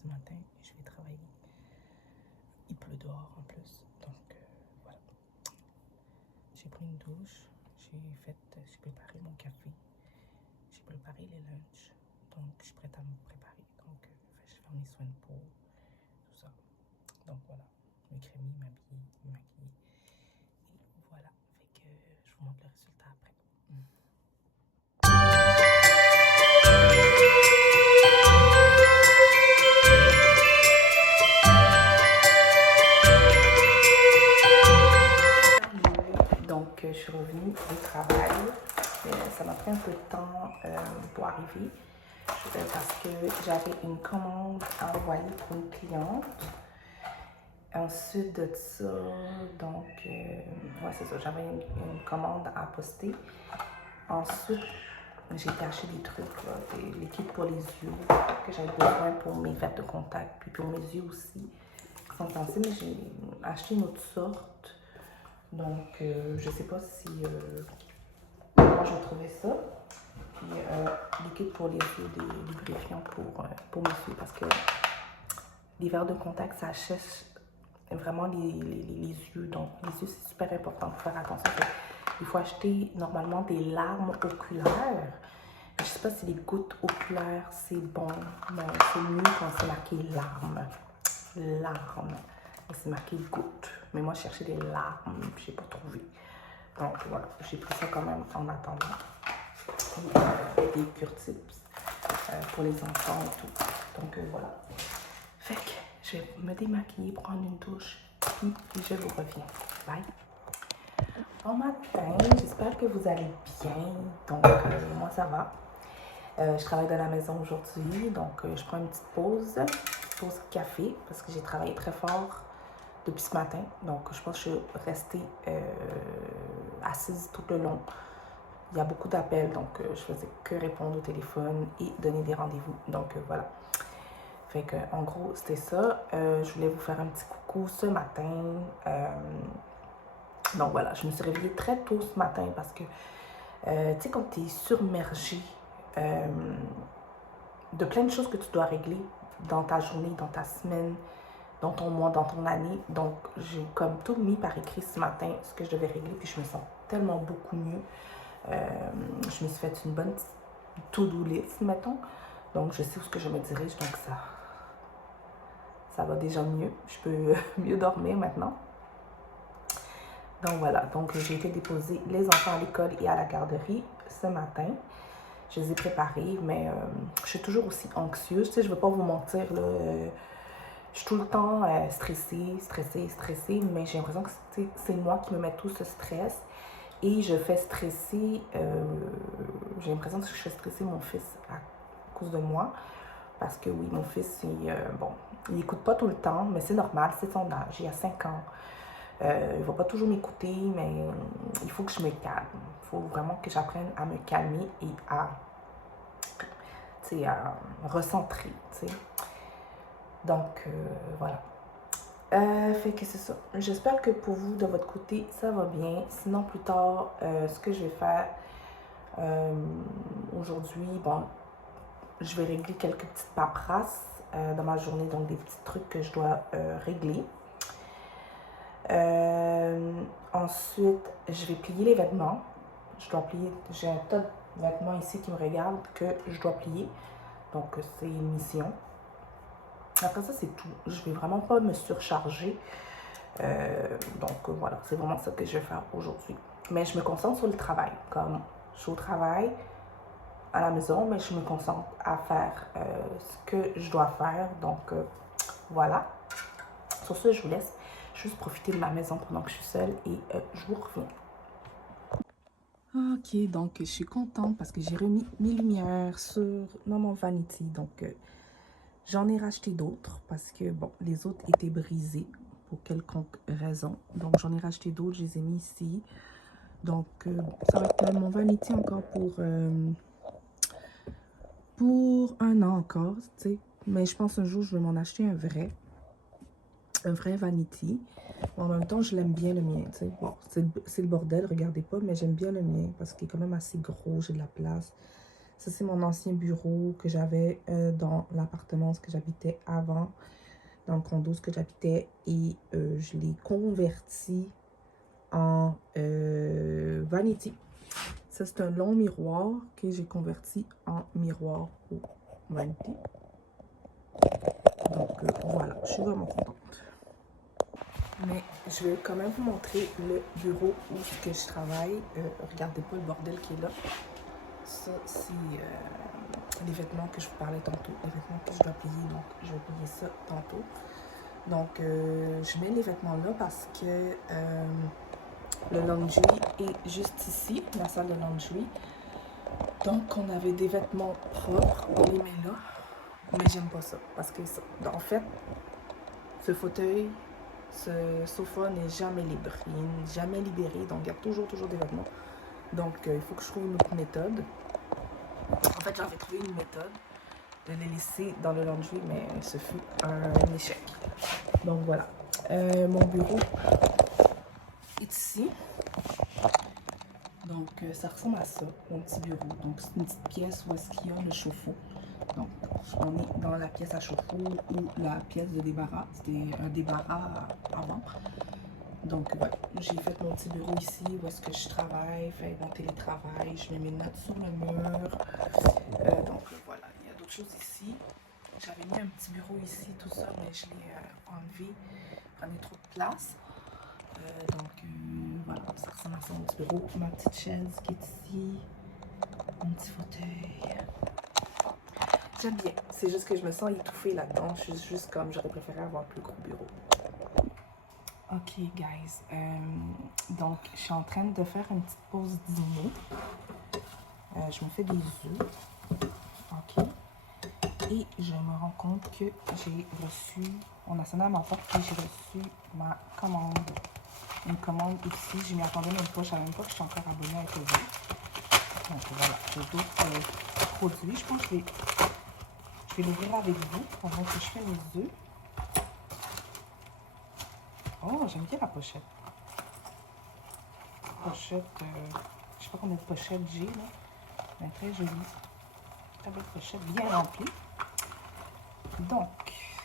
lundi matin et je vais travailler. Il pleut dehors en plus, donc voilà. J'ai pris une douche, j'ai préparé mon café, j'ai préparé les lunchs, donc je suis prête à me préparer. Donc je vais faire mes soins de peau, tout ça. Donc voilà, me crémer, m'habiller, me maquiller. Et voilà, fait que je vous montre le résultat après. Donc, je suis revenue du travail. Ça m'a pris un peu de temps pour arriver parce que j'avais une commande à envoyer pour une cliente. Ensuite de ça, donc, ouais, c'est ça, j'avais une commande à poster. Ensuite, j'ai été acheter des trucs, des kits pour les yeux que j'avais besoin pour mes verres de contact, puis pour mes yeux aussi, qui sont sensibles. J'ai acheté une autre sorte. Donc, je sais pas si moi je vais trouver ça. Puis, des kits pour les yeux, des lubrifiants pour mes yeux, parce que les verres de contact, ça achète vraiment les yeux. Donc, les yeux, c'est super important pour faire attention. Il faut acheter normalement des larmes oculaires. Je sais pas si les gouttes oculaires, c'est bon, mais c'est mieux quand c'est marqué larmes. Larmes. Et c'est marqué gouttes. Mais moi, je cherchais des larmes, puis j'ai pas trouvé. Donc, voilà, j'ai pris ça quand même en attendant. Et, des Q-tips pour les enfants et tout. Donc, voilà. Fait que je vais me démaquiller, prendre une douche, puis je vous reviens. Bye! Bon matin, j'espère que vous allez bien. Donc, moi, ça va. Je travaille dans la maison aujourd'hui, donc je prends une petite pause café, parce que j'ai travaillé très fort depuis ce matin. Donc, je pense que je suis restée assise tout le long. Il y a beaucoup d'appels, donc je faisais que répondre au téléphone et donner des rendez-vous. Donc, voilà. Fait que, en gros, c'était ça. Je voulais vous faire un petit coucou ce matin. Donc, voilà, je me suis réveillée très tôt ce matin parce que, tu sais, quand tu es submergé de plein de choses que tu dois régler dans ta journée, dans ta semaine, dans ton mois, dans ton année. Donc, j'ai comme tout mis par écrit ce matin, ce que je devais régler, puis je me sens tellement beaucoup mieux. Je me suis fait une bonne to-do list, mettons. Donc, je sais où ce que je me dirige, donc ça va déjà mieux. Je peux mieux dormir maintenant. Donc, voilà. Donc, j'ai été déposer les enfants à l'école et à la garderie ce matin. Je les ai préparés, mais je suis toujours aussi anxieuse. Tu sais, je ne vais pas vous mentir, là. Je suis tout le temps stressée, mais j'ai l'impression que c'est moi qui me mets tout ce stress. Et je fais stresser, j'ai l'impression que je fais stresser mon fils à cause de moi. Parce que oui, mon fils, bon, il n'écoute pas tout le temps, mais c'est normal, c'est son âge, il a 5 ans. Il ne va pas toujours m'écouter, mais il faut que je me calme. Il faut vraiment que j'apprenne à me calmer et à recentrer, tu sais. Donc, voilà. Fait que c'est ça. J'espère que pour vous, de votre côté, ça va bien. Sinon, plus tard, ce que je vais faire aujourd'hui, bon, je vais régler quelques petites paperasses dans ma journée, donc des petits trucs que je dois régler. Ensuite, je vais plier les vêtements. Je dois plier, j'ai un tas de vêtements ici qui me regardent que je dois plier. Donc, c'est une mission. Après ça, c'est tout. Je vais vraiment pas me surcharger. Donc, voilà, c'est vraiment ça que je vais faire aujourd'hui. Mais je me concentre sur le travail. Comme je suis au travail, à la maison, mais je me concentre à faire ce que je dois faire. Donc, voilà. Sur ce, je vous laisse juste profiter de ma maison pendant que je suis seule et je vous reviens. Ok, donc je suis contente parce que j'ai remis mes lumières dans mon vanity. Donc, j'en ai racheté d'autres parce que, bon, les autres étaient brisés pour quelconque raison. Donc, j'en ai racheté d'autres, je les ai mis ici. Donc, bon, ça va être mon vanity encore pour un an encore, tu sais. Mais je pense un jour, je vais m'en acheter un vrai vanity. En même temps, je l'aime bien le mien, tu sais. Bon, c'est le bordel, regardez pas, mais j'aime bien le mien parce qu'il est quand même assez gros, j'ai de la place. Ça, c'est mon ancien bureau que j'avais dans l'appartement que j'habitais avant, dans le condo que j'habitais. Et je l'ai converti en vanity. Ça, c'est un long miroir que j'ai converti en miroir au vanity. Donc, voilà, je suis vraiment contente. Mais je vais quand même vous montrer le bureau où je travaille. Regardez pas le bordel qui est là. Ça, c'est les vêtements que je vous parlais tantôt. Les vêtements que je dois plier. Donc, je vais plier ça tantôt. Donc, je mets les vêtements là parce que le laundry est juste ici, la salle de laundry. Donc, on avait des vêtements propres, on les met là. Mais j'aime pas ça. Parce que, en fait, ce fauteuil, ce sofa n'est jamais libre. Il n'est jamais libéré. Donc, il y a toujours des vêtements. Donc, il faut que je trouve une autre méthode. En fait, j'avais trouvé une méthode de les laisser dans le laundry, mais ce fut un échec. Donc, voilà. Mon bureau est ici. Donc, ça ressemble à ça, mon petit bureau. Donc, c'est une petite pièce où est-ce qu'il y a le chauffe-eau. Donc, on est dans la pièce à chauffe-eau ou la pièce de débarras. C'était un débarras avant. Donc, voilà. J'ai fait mon petit bureau ici où est-ce que je travaille, fait mon télétravail. Je mets mes notes sur le mur. Donc, voilà. Il y a d'autres choses ici. J'avais mis un petit bureau ici, tout ça, mais je l'ai enlevé. Il prenait trop de place. Donc, voilà, ça ressemble à ça, mon petit bureau. Ma petite chaise qui est ici. Mon petit fauteuil. J'aime bien. C'est juste que je me sens étouffée là-dedans. Je suis juste comme, j'aurais préféré avoir un plus gros bureau. Ok, guys. Donc, je suis en train de faire une petite pause dîner. Je me fais des œufs. Ok. Et je me rends compte que j'ai reçu, on a sonné à ma porte et j'ai reçu ma commande. Une commande ici, je m'y attendais même pas, je savais même pas que je suis encore abonnée avec eux. Donc voilà, j'ai d'autres produits. Je pense que je vais l'ouvrir avec vous pendant que je fais mes œufs. Oh, j'aime bien la pochette. Pochette, je sais pas combien de pochettes j'ai là, mais très jolie. Très belle pochette, bien remplie. Donc,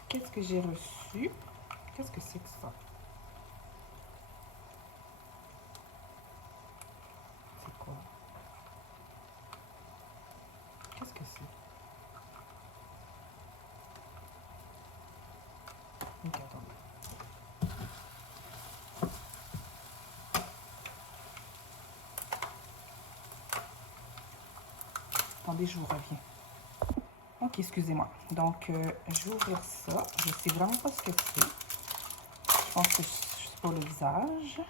qu'est-ce que j'ai reçu? Qu'est-ce que c'est que ça? C'est quoi? Qu'est-ce que c'est? Ok, attendez. Attendez, je vous reviens. Ok, excusez-moi. Donc, je vais ouvrir ça. Je ne sais vraiment pas ce que c'est. Je pense que c'est pour le visage.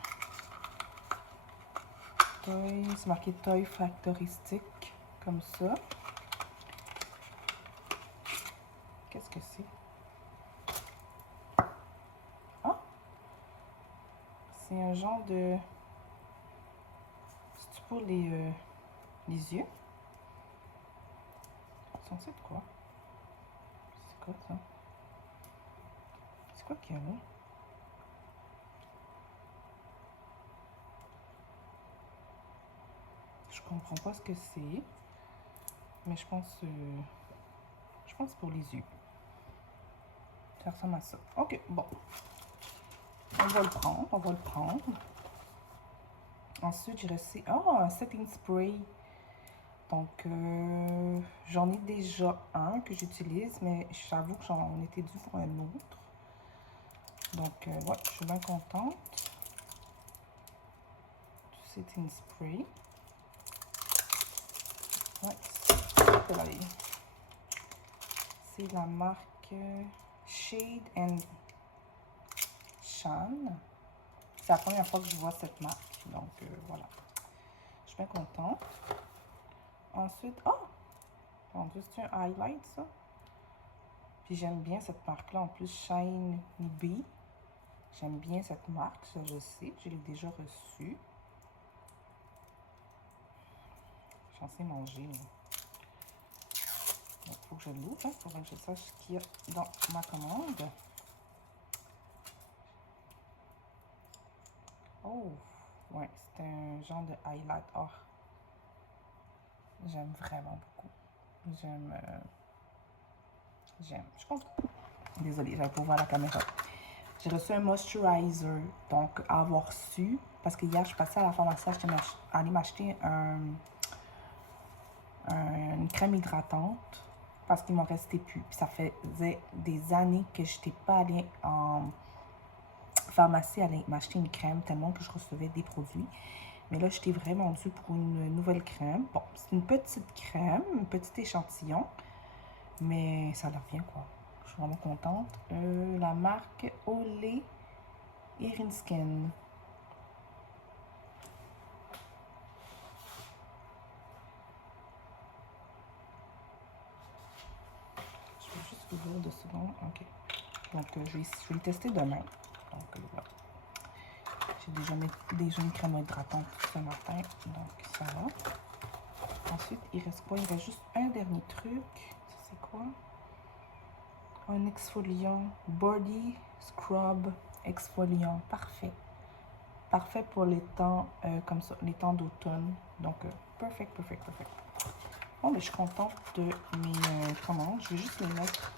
C'est marqué Toy Factory Stick, comme ça. Qu'est-ce que c'est? Ah! C'est un genre de... C'est pour les yeux? C'est censé être quoi? C'est quoi ça? C'est quoi qu'il y a là? Je comprends pas ce que c'est. Mais je pense pour les yeux. Ça ressemble à ça. Ok, bon. On va le prendre, Ensuite, j'ai reçu... Oh, un setting spray. Donc, j'en ai déjà un que j'utilise, mais j'avoue que j'en étais dû pour un autre. Donc, ouais, je suis bien contente. Du setting spray. Ouais, c'est la marque Shade and Shine. C'est la première fois que je vois cette marque. Donc, voilà. Je suis bien contente. Ensuite, oh! C'est un highlight, ça. Puis j'aime bien cette marque-là. En plus, Shine Bee. J'aime bien cette marque, ça je sais. Je l'ai déjà reçue. Je suis censée manger. Donc, il faut que je l'ouvre pour que je sache ce qu'il y a dans ma commande. Oh! Ouais, c'est un genre de highlight. Oh! J'aime vraiment beaucoup. J'aime. J'aime. Je suis contente. Désolée, j'avais pas ouvert la caméra. J'ai reçu un moisturizer. Donc, à avoir su, parce que hier, je suis passée à la pharmacie, aller m'acheter une crème hydratante parce qu'il m'en restait plus. Puis ça faisait des années que je n'étais pas allée en pharmacie aller m'acheter une crème tellement que je recevais des produits. Mais là, j'étais vraiment due pour une nouvelle crème. Bon, c'est une petite crème, un petit échantillon, mais ça a l'air bien, quoi. Je suis vraiment contente. La marque Olay Skin. Je vais juste ouvrir 2 secondes. OK. Donc, je vais le tester demain. Donc, voilà. J'ai déjà une crème hydratante ce matin, donc ça va. Ensuite, il reste quoi? Il reste juste un dernier truc. Ça, c'est quoi? Un exfoliant. Body Scrub exfoliant. Parfait. Parfait pour les temps comme ça, les temps d'automne. Donc, perfect. Bon, mais je suis contente de mes commandes. Je vais juste les mettre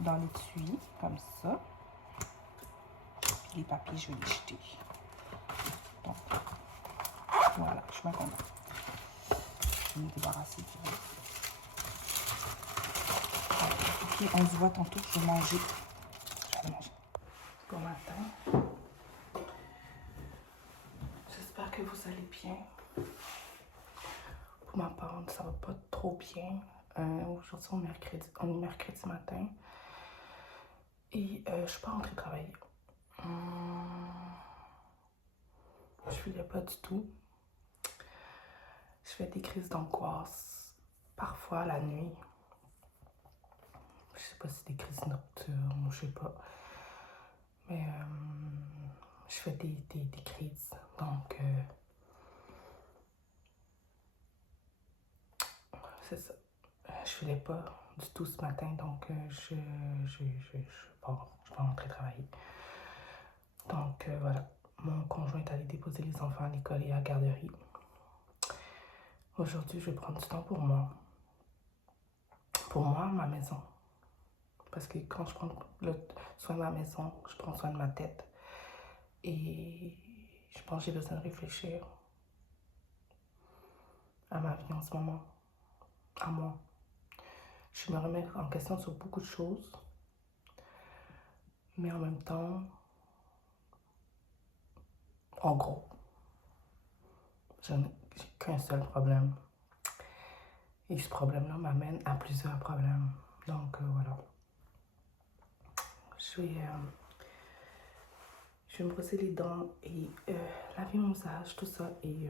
dans l'étui, comme ça. Puis les papiers, je vais les jeter. Donc, voilà, je suis bien contente. Je vais me débarrasser du reste. Ok, on se voit tantôt, je vais manger. Bon matin. J'espère que vous allez bien. Pour ma part, ça va pas trop bien. Aujourd'hui, on est mercredi matin. Et je suis pas rentrée travailler. Je filais pas du tout. Je fais des crises d'angoisse. Parfois la nuit. Je sais pas si c'est des crises nocturnes ou je sais pas. Mais je fais des crises. Donc, c'est ça. Je filais pas du tout ce matin. Donc, je suis pas rentrée travailler. Donc, voilà. Mon conjoint est allé déposer les enfants à l'école et à la garderie. Aujourd'hui, je vais prendre du temps pour moi. Pour moi, ma maison. Parce que quand je prends soin de ma maison, je prends soin de ma tête. Et je pense que j'ai besoin de réfléchir à ma vie en ce moment, à moi. Je me remets en question sur beaucoup de choses, mais en même temps, en gros, j'ai qu'un seul problème. Et ce problème-là m'amène à plusieurs problèmes. Donc voilà. Je vais me brosser les dents et laver mon visage, tout ça. Et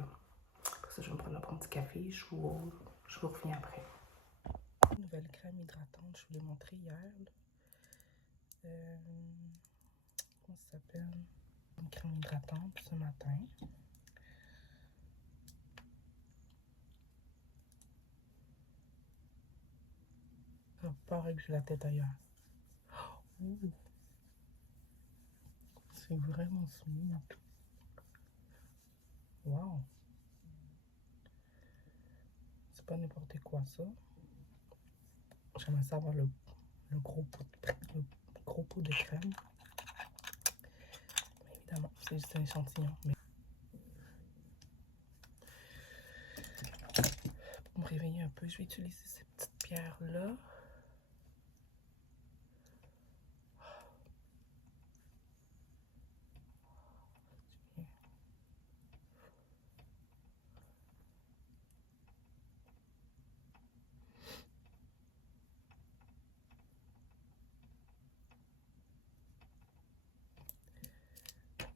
pour ça, je vais me prendre un petit café. Je vous reviens après. Une nouvelle crème hydratante, je vous l'ai montré hier. Comment ça s'appelle? Une crème hydratante ce matin. Ça paraît que j'ai la tête ailleurs. Ouh. C'est vraiment smooth. Wow. C'est pas n'importe quoi ça. J'aimerais savoir le gros pot de crème. Mais évidemment, c'est juste un échantillon. Mais pour me réveiller un peu, je vais utiliser ces petites pierres-là.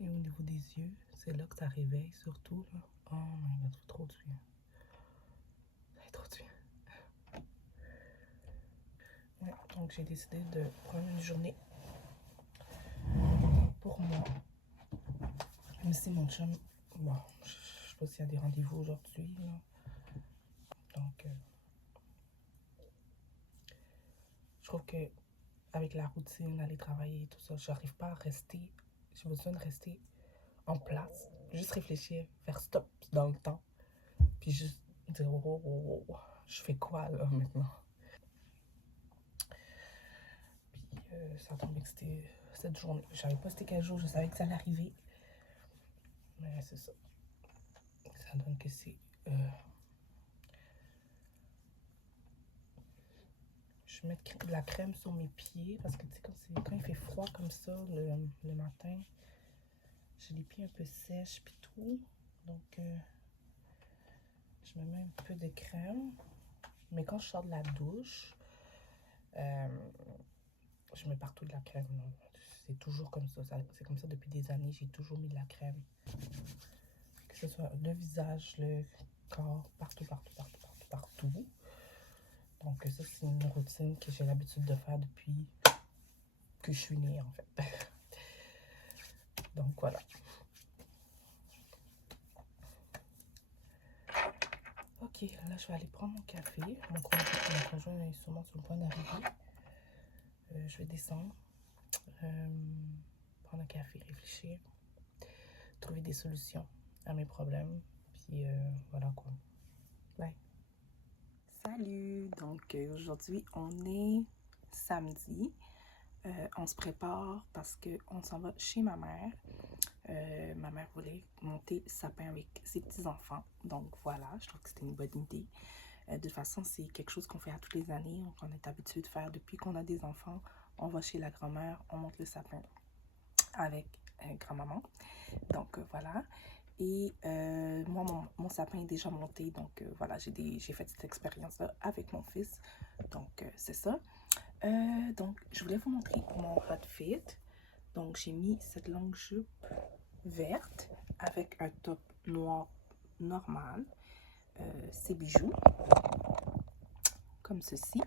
Et au niveau des yeux, c'est là que ça réveille surtout. Là. Oh my god, c'est trop du bien. C'est trop du bien. Ouais, donc j'ai décidé de prendre une journée pour moi. Même si mon chum, bon, je sais pas s'il y a des rendez-vous aujourd'hui. Donc, je trouve que avec la routine, aller travailler, tout ça, j'arrive pas à rester. J'ai besoin de rester en place, juste réfléchir, faire stop dans le temps, puis juste dire oh. je fais quoi là maintenant? Puis ça a tombé que c'était cette journée. J'avais posté quel jour, je savais que ça allait arriver. Mais c'est ça. Ça donne que c'est... je vais mettre de la crème sur mes pieds parce que tu sais, quand il fait froid comme ça le matin, j'ai les pieds un peu sèches puis tout. Donc, je me mets un peu de crème. Mais quand je sors de la douche, je mets partout de la crème. C'est toujours comme ça. C'est comme ça depuis des années. J'ai toujours mis de la crème. Que ce soit le visage, le corps, partout, partout, partout, partout, partout. Donc ça, c'est une routine que j'ai l'habitude de faire depuis que je suis née, en fait. Donc voilà. Ok, là, je vais aller prendre mon café. Mon conjoint est sûrement sur le point d'arriver. Je vais descendre, prendre un café, réfléchir, trouver des solutions à mes problèmes. Puis voilà quoi. Bye. Salut! Donc aujourd'hui, on est samedi. On se prépare parce qu'on s'en va chez ma mère. Ma mère voulait monter le sapin avec ses petits-enfants. Donc voilà, je trouve que c'était une bonne idée. De toute façon, c'est quelque chose qu'on fait à toutes les années, qu'on est habitué de faire depuis qu'on a des enfants. On va chez la grand-mère, on monte le sapin avec grand-maman. Donc voilà. Et moi, mon sapin est déjà monté. Donc voilà, j'ai fait cette expérience-là avec mon fils. Donc c'est ça. Donc je voulais vous montrer mon outfit. Donc j'ai mis cette longue jupe verte avec un top noir normal. Ces bijoux comme ceci.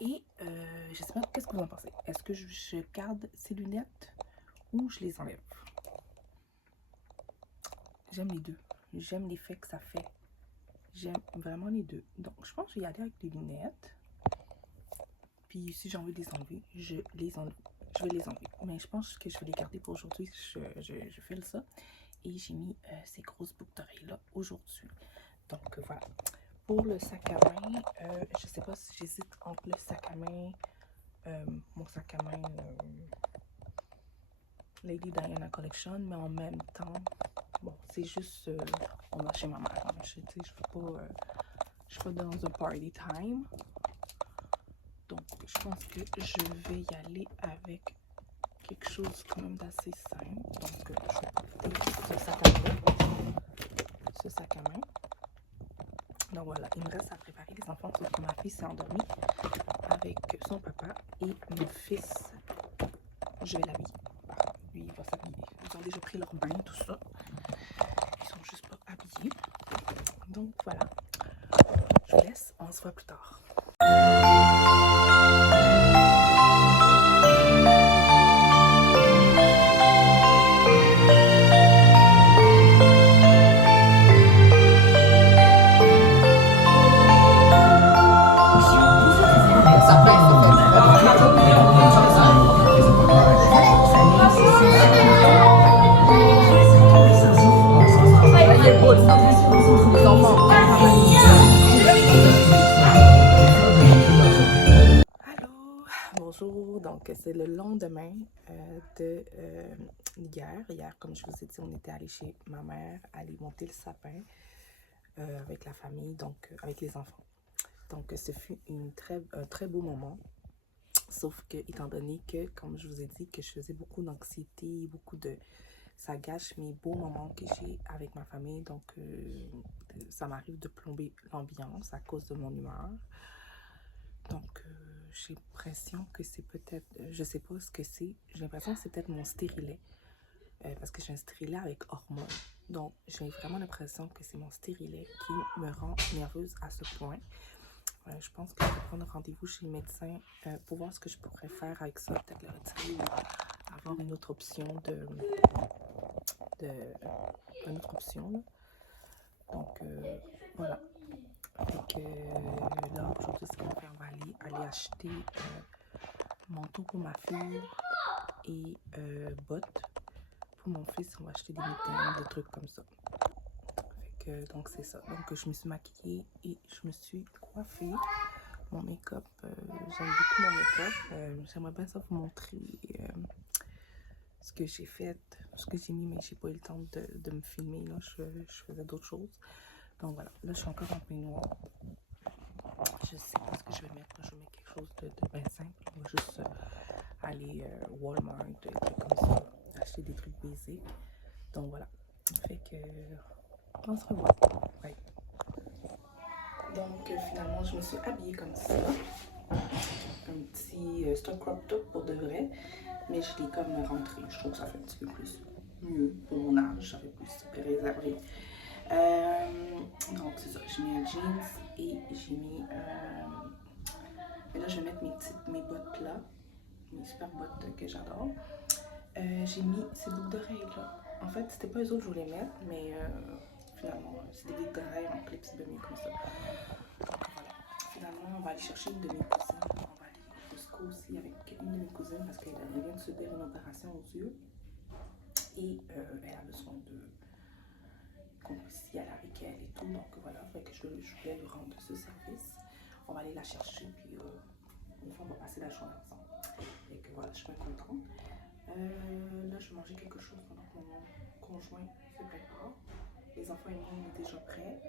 Et je sais pas, qu'est-ce que vous en pensez? Est-ce que je garde ces lunettes ou je les enlève? J'aime les deux. J'aime l'effet que ça fait. J'aime vraiment les deux. Donc, je pense que je vais y aller avec les lunettes. Puis, si j'ai envie de les enlever, je vais les enlever. Mais je pense que je vais les garder pour aujourd'hui. Je fais ça. Et j'ai mis ces grosses boucles d'oreilles-là aujourd'hui. Donc, voilà. Pour le sac à main, je sais pas si j'hésite entre le sac à main, mon sac à main Lady Diana Collection, mais en même temps, bon, c'est juste, on va chez ma mère. Hein. Je suis pas dans un party time. Donc, je pense que je vais y aller avec quelque chose quand même d'assez simple. Donc, je vais porter ce sac à main. Donc voilà, il me reste à préparer les enfants, sauf que ma fille s'est endormie avec son papa et mon fils. Je vais l'habiller. Lui, il va s'habiller. Ils ont déjà pris leur bain, tout ça. Ils sont juste pas habillés. Donc voilà. Je vous laisse. On se voit plus tard. Bonjour, donc c'est le lendemain de hier. Hier, comme je vous ai dit, on était allé chez ma mère, aller monter le sapin avec la famille, donc avec les enfants. Donc ce fut un très beau moment, sauf que étant donné que, comme je vous ai dit, que je faisais beaucoup d'anxiété, ça gâche mes beaux moments que j'ai avec ma famille, donc ça m'arrive de plomber l'ambiance à cause de mon humeur. Donc j'ai l'impression que c'est peut-être, je sais pas ce que c'est, j'ai l'impression que c'est peut-être mon stérilet, parce que j'ai un stérilet avec hormones. Donc j'ai vraiment l'impression que c'est mon stérilet qui me rend nerveuse à ce point. Je pense que je vais prendre rendez-vous chez le médecin pour voir ce que je pourrais faire avec ça, peut-être le retirer ou avoir une autre option une autre option là. Donc voilà. Donc là aujourd'hui ce qu'on va faire, on va aller acheter manteau pour ma fille et bottes pour mon fils. On va acheter des mitaines, des trucs comme ça. Fait Donc c'est ça. Donc je me suis maquillée et je me suis coiffée. Mon make-up, j'aime beaucoup mon make-up. J'aimerais bien ça vous montrer ce que j'ai fait, ce que j'ai mis, mais j'ai pas eu le temps de me filmer. Là, je faisais d'autres choses. Donc voilà, là je suis encore en peignoir. Je sais pas ce que je vais mettre. Je vais mettre quelque chose de bien simple. On va juste aller Walmart, des trucs comme ça, acheter des trucs basiques. Donc voilà. Fait que on se revoit. Ouais. Donc finalement, je me suis habillée comme ça. Un petit c'est un crop top pour de vrai, mais je l'ai comme rentré. Je trouve que ça fait un petit peu plus mieux pour mon âge. Ça fait plus réservé. Donc c'est ça. J'ai mis un jeans et j'ai mis mais là, je vais mettre mes bottes là, mes super bottes que j'adore. J'ai mis ces boucles d'oreilles là. En fait, c'était pas eux autres que je voulais mettre, mais finalement, c'est des boucles d'oreilles en clip, c'est bien mieux comme ça. Donc voilà. Finalement, on va aller chercher une de mes cousines. On va aller au Costco aussi avec une de mes cousines parce qu'elle vient de subir une opération aux yeux. Et elle a besoin qu'on puisse y aller avec elle et tout. Donc voilà, fait que je voulais lui rendre ce service. On va aller la chercher, puis une fois on va passer la journée ensemble. Et que voilà, je suis bien contente. Là, je vais manger quelque chose pendant que mon conjoint se prépare. Les enfants et moi, on est déjà prêts.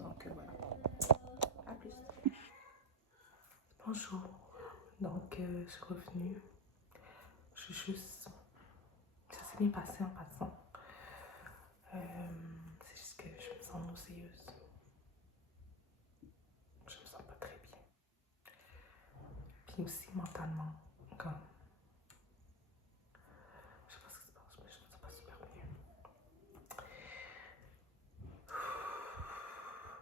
Donc voilà. À plus. Bonjour. Donc, je suis revenue. Je suis juste. Ça s'est bien passé en passant. C'est juste que je me sens nauséeuse. Je me sens pas très bien. Puis aussi mentalement, comme. Je sais pas ce qui se passe, mais je me sens pas super bien.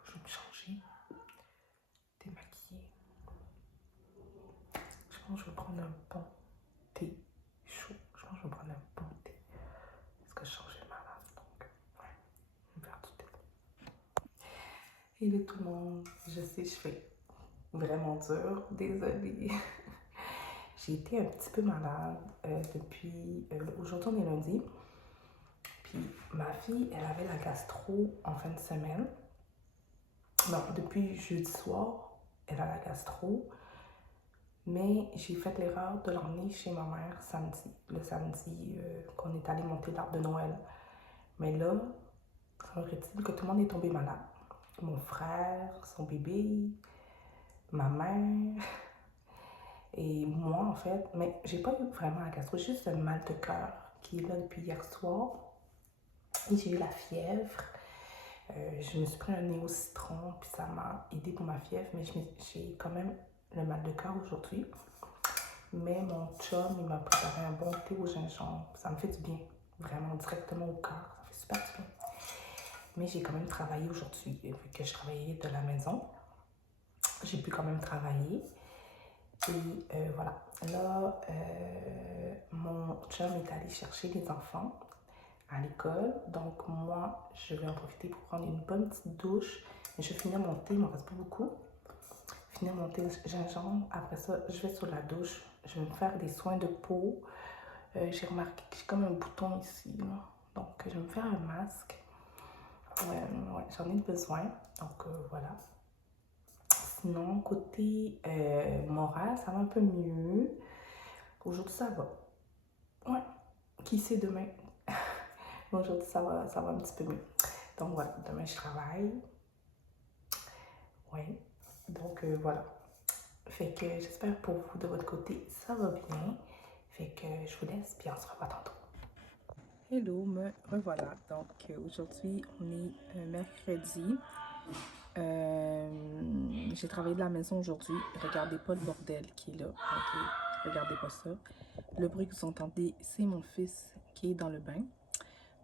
Je vais me changer, démaquiller. Je pense que je vais prendre un bon thé chaud. Je pense que je vais prendre un bon thé. Parce que je changeais malade, donc ouais, je vais faire du thé. Hello tout le monde, je sais, je fais vraiment dur, désolée. J'ai été un petit peu malade depuis. Aujourd'hui, on est lundi. Puis ma fille, elle avait la gastro en fin de semaine. Non, depuis jeudi soir, elle a la gastro. Mais j'ai fait l'erreur de l'emmener chez ma mère samedi. Le samedi qu'on est allé monter l'arbre de Noël. Mais là, semblerait-il que tout le monde est tombé malade. Mon frère, son bébé, ma mère et moi en fait. Mais j'ai pas eu vraiment la gastro, juste un mal de cœur qui est là depuis hier soir. Et j'ai eu la fièvre. Je me suis pris un nez au citron, puis ça m'a aidé pour ma fièvre, mais j'ai quand même le mal de cœur aujourd'hui. Mais mon chum, il m'a préparé un bon thé au gingembre. Ça me fait du bien, vraiment directement au cœur. Ça fait super du bien. Mais j'ai quand même travaillé aujourd'hui, vu que je travaillais de la maison. J'ai pu quand même travailler. Et voilà. Là, mon chum est allé chercher les enfants à l'école. Donc moi, je vais en profiter pour prendre une bonne petite douche. Mais je vais finir mon thé, il m'en reste pas beaucoup. Finir mon thé au gingembre. Après ça, je vais sur la douche. Je vais me faire des soins de peau. J'ai remarqué que j'ai comme un bouton ici. Là. Donc, je vais me faire un masque. Ouais, j'en ai besoin. Donc, voilà. Sinon, côté moral, ça va un peu mieux. Aujourd'hui, ça va. Ouais. Qui sait demain? Aujourd'hui, ça va un petit peu mieux. Donc, voilà. Demain, je travaille. Ouais. Donc, voilà. Fait que j'espère pour vous, de votre côté, ça va bien. Fait que je vous laisse, puis on se revoit tantôt. Hello, me revoilà. Donc aujourd'hui, on est mercredi. J'ai travaillé de la maison aujourd'hui. Regardez pas le bordel qui est là. Ok, regardez pas ça. Le bruit que vous entendez, c'est mon fils qui est dans le bain.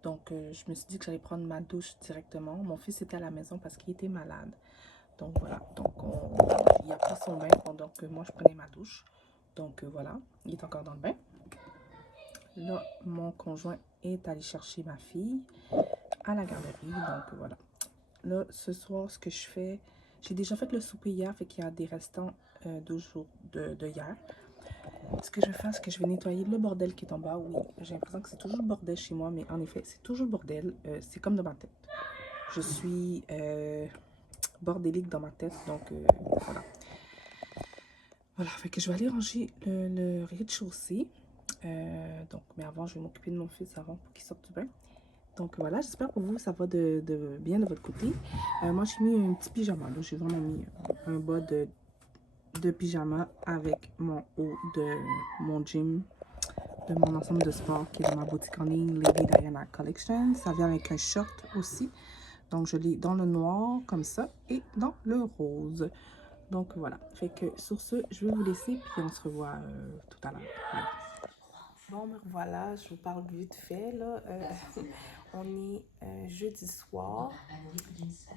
Donc je me suis dit que j'allais prendre ma douche directement. Mon fils était à la maison parce qu'il était malade. Donc voilà. Donc il a pris son bain pendant que moi je prenais ma douche. Donc voilà, il est encore dans le bain. Là, mon conjoint est allé chercher ma fille à la garderie. Donc, voilà. Là, ce soir, ce que je fais... J'ai déjà fait le souper hier, fait qu'il y a des restants de hier. Ce que je vais faire, c'est que je vais nettoyer le bordel qui est en bas. Oui, j'ai l'impression que c'est toujours le bordel chez moi, mais en effet, c'est toujours le bordel. C'est comme dans ma tête. je suis bordélique dans ma tête, donc voilà. Voilà, fait que je vais aller ranger le rez-de-chaussée. Donc, mais avant, je vais m'occuper de mon fils avant pour qu'il sorte du bain. Donc voilà, j'espère pour vous ça va bien de votre côté. Moi, j'ai mis un petit pyjama. J'ai vraiment mis un bas de pyjama avec mon haut de mon gym, de mon ensemble de sport qui est dans ma boutique en ligne Lady Diana Collection. Ça vient avec un short aussi. Donc, je l'ai dans le noir comme ça et dans le rose. Donc voilà, fait que sur ce, je vais vous laisser puis on se revoit tout à l'heure. Voilà. Bon, me revoilà, je vous parle vite fait là. On est jeudi soir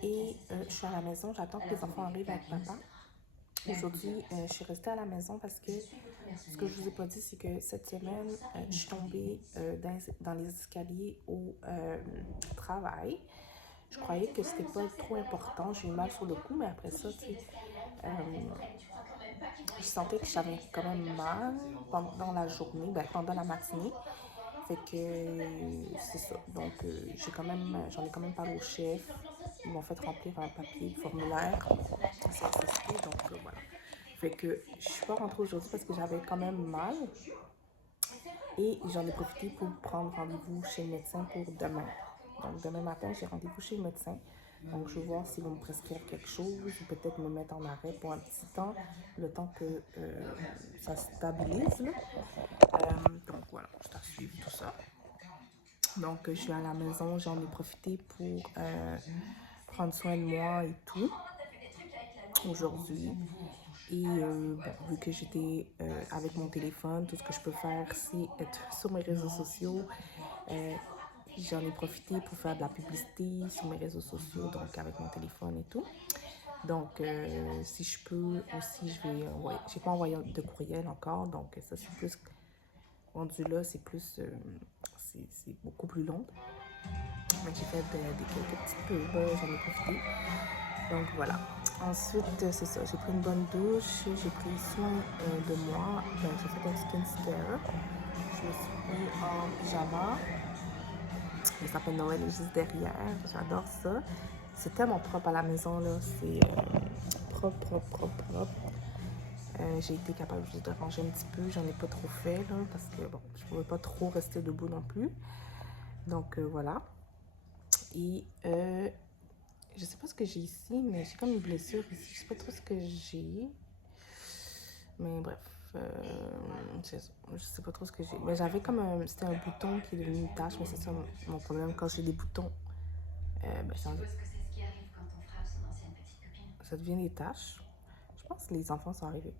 et je suis à la maison, j'attends que les enfants arrivent avec papa. Aujourd'hui, je suis restée à la maison parce que ce que je vous ai pas dit, c'est que cette semaine, je suis tombée dans les escaliers au travail. Je croyais que c'était pas trop important, j'ai eu mal sur le cou, mais après ça, tu sais, je sentais que j'avais quand même mal pendant la journée, pendant la matinée. Fait que c'est ça. Donc, j'en ai quand même parlé au chef. Ils m'ont fait remplir un papier, formulaire. Donc, voilà. Fait que je suis pas rentrée aujourd'hui parce que j'avais quand même mal. Et j'en ai profité pour prendre rendez-vous chez le médecin pour demain. Donc, demain matin, j'ai rendez-vous chez le médecin. Donc, je vais voir s'ils vont me prescrire quelque chose ou peut-être me mettre en arrêt pour un petit temps, le temps que ça se stabilise. Donc, voilà, je dois suivre tout ça. Donc, je suis à la maison, j'en ai profité pour prendre soin de moi et tout aujourd'hui. Et bon, vu que j'étais avec mon téléphone, tout ce que je peux faire, c'est être sur mes réseaux sociaux. J'en ai profité pour faire de la publicité sur mes réseaux sociaux, donc avec mon téléphone et tout. Donc, si je peux aussi, je vais... ouais, j'ai pas envoyé de courriel encore, donc ça, c'est plus... Rendu là, c'est plus... c'est beaucoup plus long. Mais j'ai fait quelques petites pubs, j'en ai profité. Donc, voilà. Ensuite, c'est ça, j'ai pris une bonne douche, j'ai pris soin de moi. J'ai fait un skin scare. Je me suis mis en pyjama. Le sapin de Noël est juste derrière. J'adore ça. C'est tellement propre à la maison, là. C'est propre. J'ai été capable juste de ranger un petit peu. J'en ai pas trop fait, là, parce que, bon, je pouvais pas trop rester debout non plus. Donc, voilà. Et, je sais pas ce que j'ai ici, mais j'ai comme une blessure ici. Je sais pas trop ce que j'ai. Mais bref, je sais pas trop ce que j'ai. Mais j'avais comme c'était un bouton qui est devenu une tache, mais c'est ça mon problème. Quand j'ai des boutons, ça devient des taches. Je pense que les enfants sont arrivés.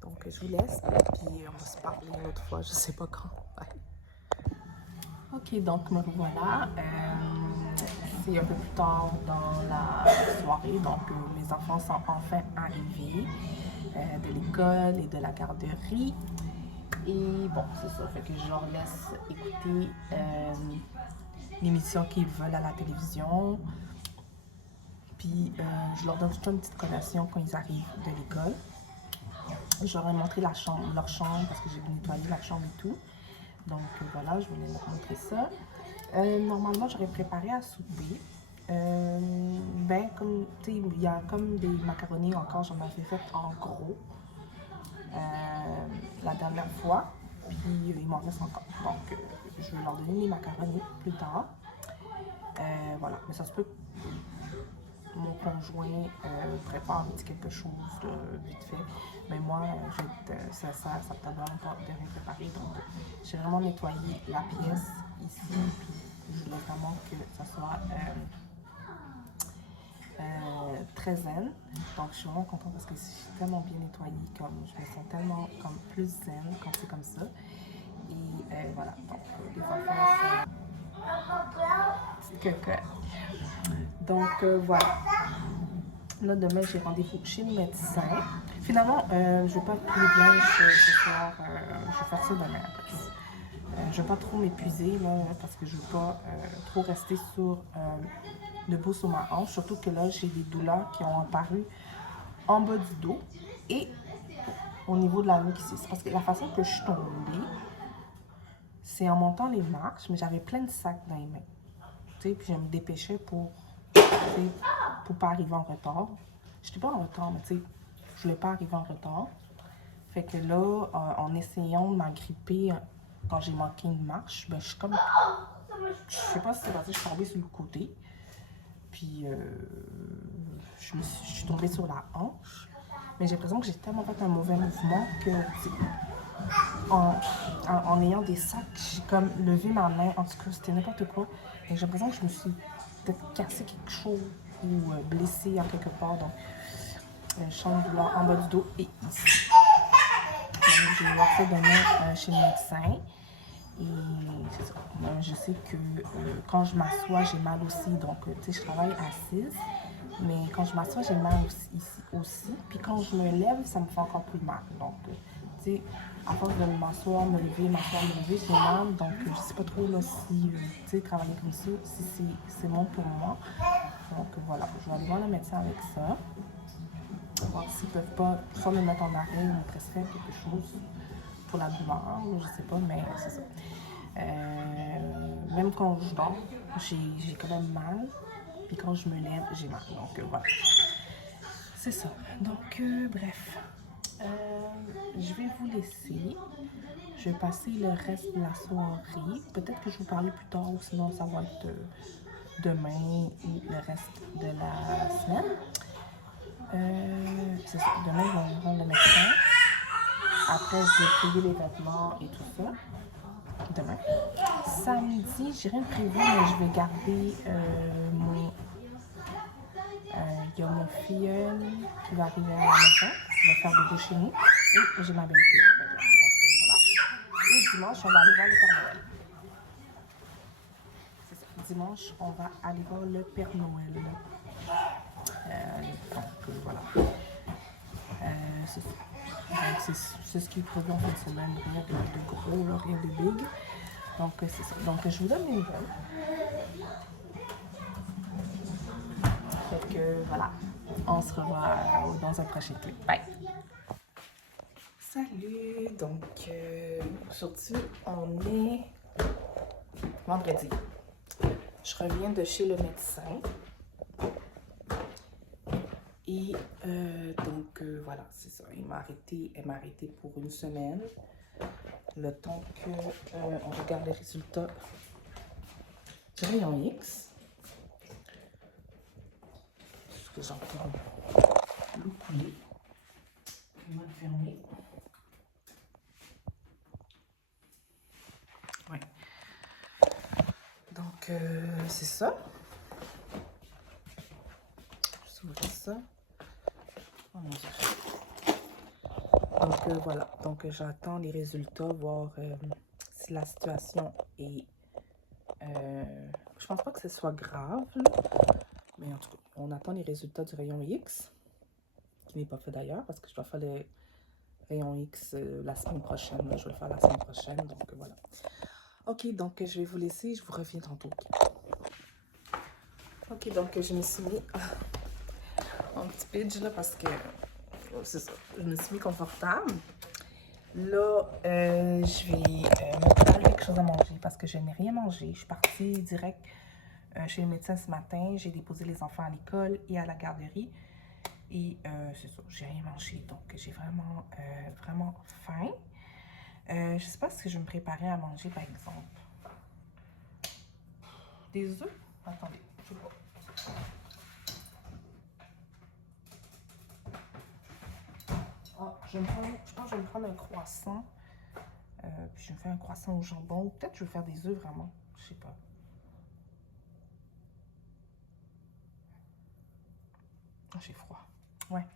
Donc, je vous laisse, puis on va se parler une autre fois, je sais pas quand. Bye. Ok, donc me revoilà. C'est un peu plus tard dans la soirée, donc mes enfants sont enfin arrivés de l'école et de la garderie. Et bon, c'est ça, fait que je leur laisse écouter l'émission qu'ils veulent à la télévision. Puis je leur donne toute une petite collation quand ils arrivent de l'école. Je leur ai montré leur chambre, parce que j'ai nettoyé la chambre et tout. Donc voilà, je voulais leur montrer ça. Normalement, j'aurais préparé à souper. Comme tu sais, il y a comme des macaronis encore, j'en avais fait en gros la dernière fois. Puis il m'en reste encore. Donc je vais leur donner les macaronis plus tard. Voilà, mais ça se peut que mon conjoint prépare un petit quelque chose vite fait. Mais moi, ça me tente vraiment pas de rien préparer. Donc j'ai vraiment nettoyé la pièce ici. Puis je voulais vraiment que ça soit très zen. Donc je suis vraiment contente parce que c'est tellement bien nettoyé, comme je me sens tellement comme plus zen quand c'est comme ça. Et voilà, donc les enfants c'est que. Donc voilà. Là demain j'ai rendez-vous chez le médecin. Finalement, je vais pas être plus blanche ce soir, je vais faire ça demain après. Je vais pas trop m'épuiser là, parce que je veux pas trop rester debout sur ma hanche, surtout que là j'ai des douleurs qui ont apparu en bas du dos et au niveau de la nuque ici. C'est parce que la façon que je suis tombée, c'est en montant les marches, mais j'avais plein de sacs dans les mains. Tu sais, puis je me dépêchais pour sais, pour pas arriver en retard. Je n'étais pas en retard, mais tu sais, je voulais pas arriver en retard. Fait que là, en essayant de m'agripper quand j'ai manqué une marche, ben, je suis comme... Je sais pas si c'est parce que je suis tombée sur le côté. Puis, je suis tombée sur la hanche. Mais j'ai l'impression que j'ai tellement fait un mauvais mouvement que, en ayant des sacs, j'ai comme levé ma main. En tout cas, c'était n'importe quoi. Et j'ai l'impression que je me suis peut-être cassé quelque chose ou blessée à quelque part. Donc, chambre douleur en bas du dos et ici. Donc, j'ai fait demain chez le médecin. Et c'est ça. Je sais que quand je m'assois, j'ai mal aussi. Donc, tu sais, je travaille assise. Mais quand je m'assois, j'ai mal aussi, ici aussi. Puis quand je me lève, ça me fait encore plus mal. Donc, tu sais, à force de m'asseoir, me lever, j'ai mal. Donc, je sais pas trop là, si, tu sais, travailler comme ça, si c'est bon pour moi. Donc, voilà, je vais aller voir le médecin avec ça. Voir s'ils peuvent pas soit me mettre en arrêt ou me prescrire quelque chose pour la douleur, je sais pas, mais c'est ça. Même quand je dors, j'ai quand même mal. Puis quand je me lève, j'ai mal. Donc voilà. C'est ça. Donc bref. Je vais vous laisser. Je vais passer le reste de la soirée. Peut-être que je vais vous parler plus tard, ou sinon ça va être demain ou le reste de la semaine. C'est ça. Demain, je vais voir le médecin. Après, je vais plier les vêtements et tout ça. Demain. Samedi, j'ai rien prévu, mais je vais garder mon... Il y a mon filleul qui va arriver à la maison, qui va faire dodo chez nous. Et j'ai ma belle-fille. Voilà. Et dimanche, on va aller voir le Père Noël. C'est ça. Dimanche, on va aller voir le Père Noël. Donc, voilà. C'est ça. Donc, c'est ce qui est prévu en fin de semaine. Rien de gros, là, rien de big. Donc, c'est ça. Donc, je vous donne mes nouvelles. Fait que, voilà. On se revoit dans un prochain clip. Bye! Salut! Donc, aujourd'hui, on est vendredi. Je reviens de chez le médecin. Et donc, voilà, c'est ça. Elle m'a arrêté pour une semaine. Le temps qu'on regarde les résultats du rayon X. Parce que j'entends l'eau couler. On va le fermer. Ouais. Donc, c'est ça. Je vais ouvrir ça. Oh mon Dieu. Donc, voilà. Donc, j'attends les résultats, voir si la situation est... je pense pas que ce soit grave, là. Mais en tout cas, on attend les résultats du rayon X, qui n'est pas fait d'ailleurs, parce que je dois faire le rayon X la semaine prochaine. Je vais le faire la semaine prochaine, donc voilà. Ok, donc je vais vous laisser, je vous reviens tantôt. Ok, donc je me suis mis en petit pitch là, parce que c'est ça, je me suis mis confortable. Là, je vais me préparer quelque chose à manger parce que je n'ai rien mangé. Je suis partie direct chez le médecin ce matin. J'ai déposé les enfants à l'école et à la garderie. Et c'est ça, j'ai rien mangé. Donc, j'ai vraiment, vraiment faim. Je ne sais pas ce que je vais me préparer à manger, par exemple. Des œufs? Attendez, je sais pas. Je pense que je vais me prendre un croissant. Puis je vais me faire un croissant au jambon. Peut-être que je vais faire des œufs vraiment. Je sais pas. Oh, j'ai froid. Ouais.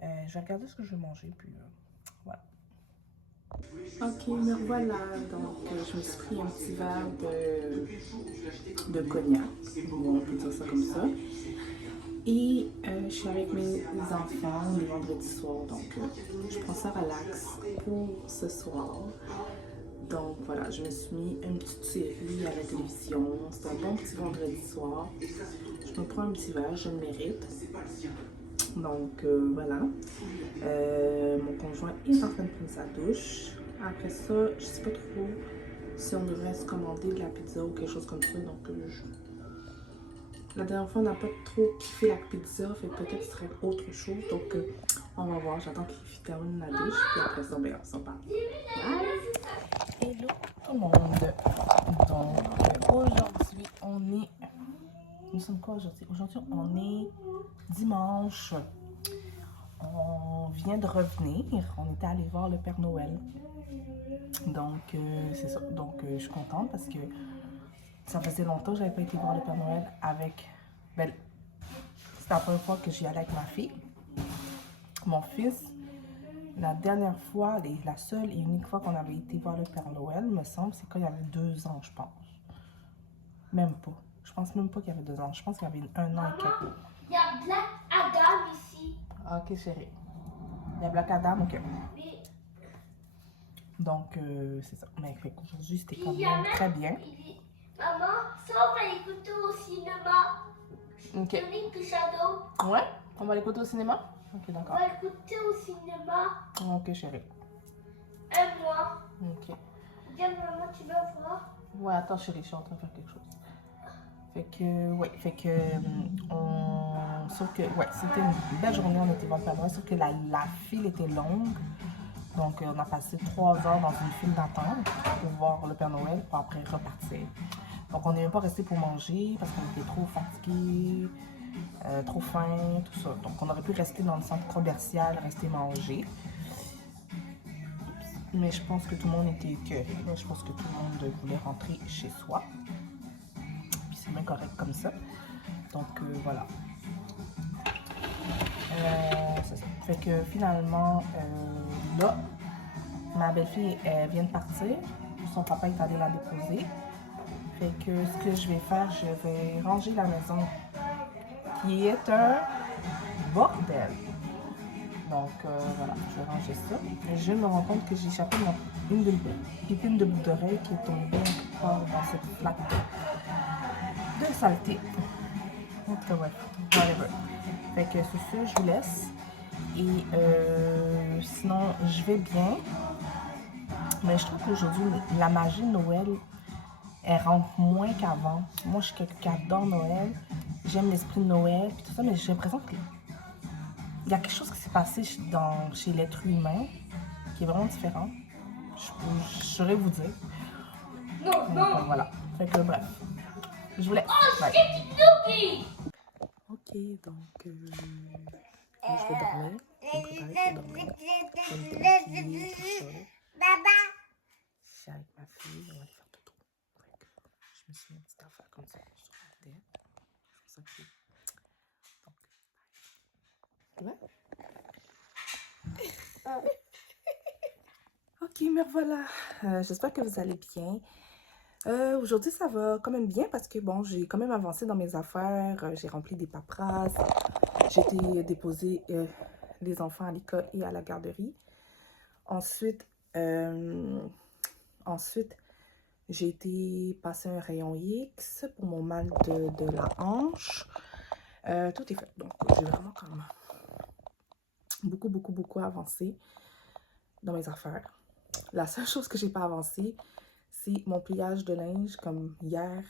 Je vais regarder ce que je vais manger. Puis voilà. Ok, me revoilà. Donc, je me suis pris un petit verre de cognac. Bon, on peut dire ça comme ça. Et je suis avec mes enfants le vendredi soir. Donc, je prends ça relax pour ce soir. Donc voilà, je me suis mis une petite série à la télévision. C'est un bon petit vendredi soir. Je me prends un petit verre, je le mérite. Donc voilà. Mon conjoint est en train de prendre sa douche. Après ça, je sais pas trop si on devrait se commander de la pizza ou quelque chose comme ça. Donc La dernière fois, on n'a pas trop kiffé la pizza, fait peut-être ce serait autre chose. Donc, on va voir. J'attends qu'il termine la douche, puis après ça, ben, on s'en parle. Bye! Hello tout le monde! Donc, aujourd'hui, Nous sommes quoi aujourd'hui? Aujourd'hui, on est dimanche. On vient de revenir. On était allé voir le Père Noël. Donc, c'est ça. Donc, je suis contente parce que ça faisait longtemps que je n'avais pas été voir le Père Noël avec... Ben, c'était la première fois que j'y allais avec ma fille. Mon fils, la dernière fois, la seule et unique fois qu'on avait été voir le Père Noël, me semble, c'est quand il y avait 2 ans, je pense. Même pas. Je pense même pas qu'il y avait 2 ans. Je pense qu'il y avait 1 an et quelques. Il y a Black Adam ici. Ok, chérie. Il y a Black Adam, ok. Oui. Donc, c'est ça. Mais aujourd'hui, c'était quand même très bien. Maman, ça, on va l'écouter au cinéma. Ok. Link Shadow. Ouais? On va l'écouter au cinéma? Ok, On d'accord. va l'écouter au cinéma. Ok, chérie. Un mois. Ok. Viens, maman, tu vas voir. Ouais, attends, chérie, je suis en train de faire quelque chose. Fait que, ouais, sauf que, ouais, c'était une belle journée, on était voir le Père Noël, sauf que la file était longue. Donc, on a passé 3 heures dans une file d'attente pour voir le Père Noël, pour après repartir. Donc, on n'est même pas resté pour manger parce qu'on était trop fatigués, trop faim, tout ça. Donc, on aurait pu rester dans le centre commercial, rester manger. Mais je pense que tout le monde était écœuré. Je pense que tout le monde voulait rentrer chez soi. Puis c'est bien correct comme ça. Donc, voilà. C'est ça. Fait que finalement, là, ma belle-fille, elle vient de partir. Son papa est allé la déposer. Fait que ce que je vais faire, je vais ranger la maison qui est un bordel. Donc voilà, je vais ranger ça. Et je me rends compte que j'ai échappé une pépine de bout d'oreille qui est tombée quelque part dans cette flaque de saleté. Donc ouais, whatever. Fait que sur ce, je vous laisse. Et sinon, je vais bien. Mais je trouve qu'aujourd'hui, la magie de Noël, elle rentre moins qu'avant. Moi, je suis quelqu'un qui adore Noël. J'aime l'esprit de Noël, puis tout ça, mais j'ai l'impression qu'il y a quelque chose qui s'est passé chez l'être humain qui est vraiment différent. Je saurais vous dire. Non, non. Voilà. Fait que bref, je vous laisse. Oh, Bye. c'est Ok, donc moi, je vais dormir. Je vais me préparer pour dormir. Je vais me débrouiller, tout ça. Je suis avec ma fille, on va aller faire tout. Je me suis mis une petite affaire comme ça sur la tête. C'est ça que j'ai. Donc, ouais. Ok, me revoilà. J'espère que vous allez bien. Aujourd'hui, ça va quand même bien parce que, bon, j'ai quand même avancé dans mes affaires. J'ai rempli des paperasses. J'ai été déposer les enfants à l'école et à la garderie. Ensuite, j'ai été passer un rayon X pour mon mal de la hanche. Tout est fait. Donc, j'ai vraiment quand même beaucoup avancé dans mes affaires. La seule chose que j'ai pas avancé, c'est mon pliage de linge. Comme hier,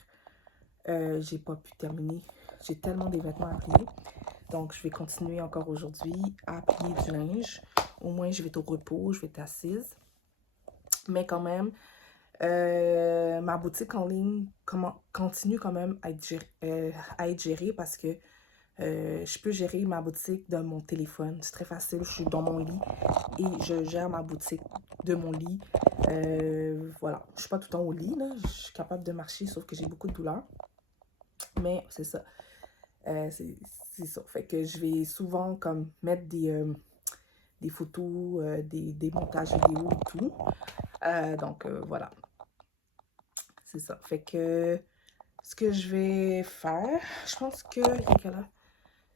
j'ai pas pu terminer. J'ai tellement des vêtements à plier. Donc, je vais continuer encore aujourd'hui à plier du linge. Au moins, je vais être au repos, je vais être assise. Mais quand même, ma boutique en ligne continue quand même à être gérée parce que je peux gérer ma boutique de mon téléphone. C'est très facile, je suis dans mon lit et je gère ma boutique de mon lit. Voilà, je suis pas tout le temps au lit, là. Je suis capable de marcher, sauf que j'ai beaucoup de douleur. Mais c'est ça. C'est ça. Fait que je vais souvent comme mettre des photos, des montages vidéo et tout. Donc voilà. C'est ça. Fait que ce que je vais faire, je pense que...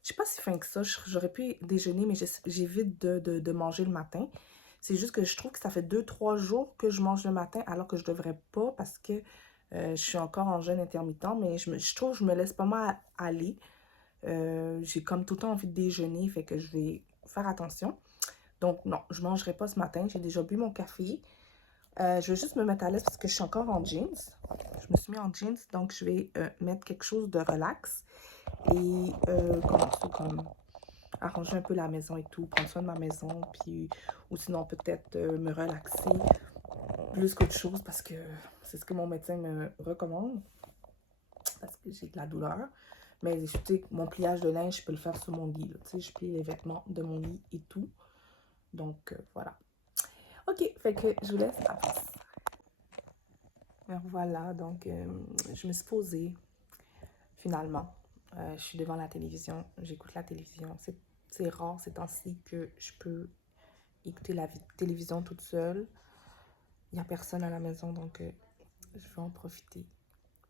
Je sais pas si faim que ça. J'aurais pu déjeuner, mais j'évite de manger le matin. C'est juste que je trouve que ça fait 2-3 jours que je mange le matin, alors que je devrais pas parce que je suis encore en jeûne intermittent. Mais je trouve que je me laisse pas mal aller. J'ai comme tout le temps envie de déjeuner, fait que je vais faire attention. Donc non, je ne mangerai pas ce matin. J'ai déjà bu mon café. Je vais juste me mettre à l'aise parce que je suis encore en jeans. Je me suis mis en jeans, donc je vais mettre quelque chose de relax et commencer comme arranger un peu la maison et tout, prendre soin de ma maison, puis ou sinon peut-être me relaxer plus qu'autre chose parce que c'est ce que mon médecin me recommande parce que j'ai de la douleur. Mais tu sais, mon pliage de linge, je peux le faire sur mon lit. Tu sais, je plie les vêtements de mon lit et tout. Donc, voilà. OK, fait que je vous laisse à plus. Alors, voilà, donc je me suis posée, finalement. Je suis devant la télévision, j'écoute la télévision. C'est rare ces temps-ci que je peux écouter la télévision toute seule. Il n'y a personne à la maison, donc je vais en profiter.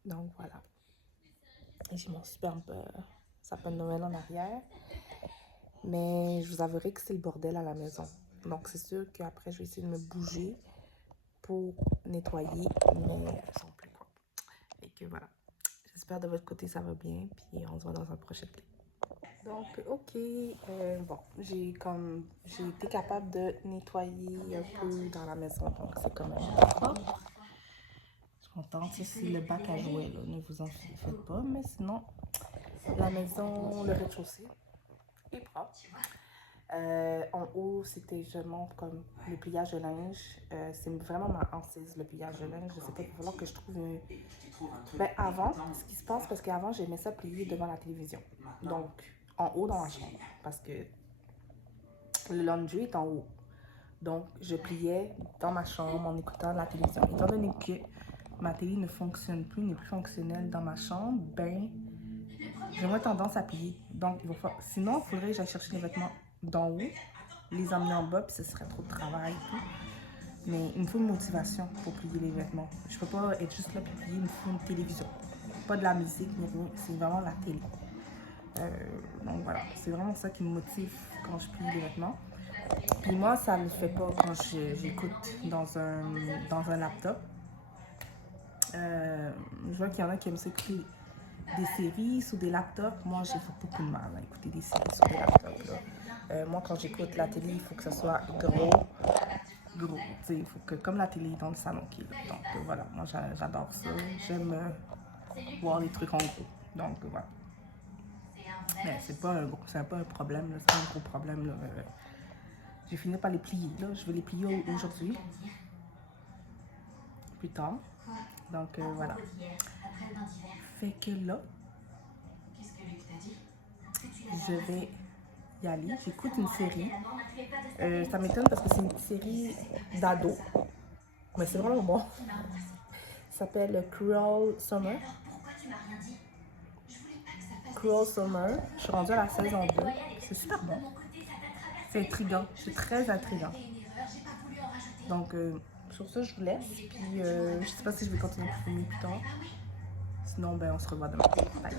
Donc, voilà. J'ai mon superbe sapin de Noël en arrière. Mais je vous avouerai que c'est le bordel à la maison. Donc, c'est sûr qu'après, je vais essayer de me bouger pour nettoyer, mais sans plus quoi. Et que voilà. J'espère de votre côté, ça va bien. Puis, on se voit dans un prochain clip. Donc, OK. Bon, j'ai été capable de nettoyer un peu dans la maison. Donc, c'est quand même propre. Je suis contente. C'est le bac à jouer, là. Ne vous en faites pas. Mais sinon, la maison, le rez-de-chaussée est propre. En haut, c'était justement comme le pliage de linge. C'est vraiment ma hantise, le pliage de linge. Je sais pas, il va falloir que je trouve une... Ben, avant, ce qui se passe, parce qu'avant, j'aimais ça plier devant la télévision. Donc, en haut dans la chambre. Parce que le laundry est en haut. Donc, je pliais dans ma chambre en écoutant la télévision. Étant donné que ma télé ne fonctionne plus, n'est plus fonctionnelle dans ma chambre, ben, j'ai moins tendance à plier. Donc, sinon, il faudrait que j'aille chercher les vêtements d'en haut, les emmener en bas, puis ce serait trop de travail et tout. Mais il me faut une motivation pour plier les vêtements. Je peux pas être juste là pour plier, il me faut une télévision. Pas de la musique, ni rien, c'est vraiment la télé. Donc voilà, c'est vraiment ça qui me motive quand je plie les vêtements. Puis moi, ça ne le fait pas quand j'écoute dans un laptop. Je vois qu'il y en a qui aiment s'écouter des séries sur des laptops. Moi, j'ai beaucoup de mal à écouter des séries sur des laptops. Moi, quand j'écoute la télé, il faut que ce soit gros. Il faut que, comme la télé dans le salon qui est là. Donc voilà, moi j'adore ça. J'aime voir les trucs en gros. Donc voilà. Mais c'est pas un problème, c'est pas un gros problème. Là. J'ai fini par les plier. Là. Je vais les plier aujourd'hui. Plus tard. Donc voilà. Fait que là, je vais y aller. J'écoute une série. Ça m'étonne parce que c'est une série d'ado. Mais c'est vraiment bon. Ça s'appelle Cruel Summer. Cruel Summer. Je suis rendue à la saison 2. C'est super bon. C'est intriguant. C'est très intriguant. Donc, sur ça, je vous laisse. Puis, je sais pas si je vais continuer pour filmer plus tard. Sinon, ben, on se revoit demain. Bye.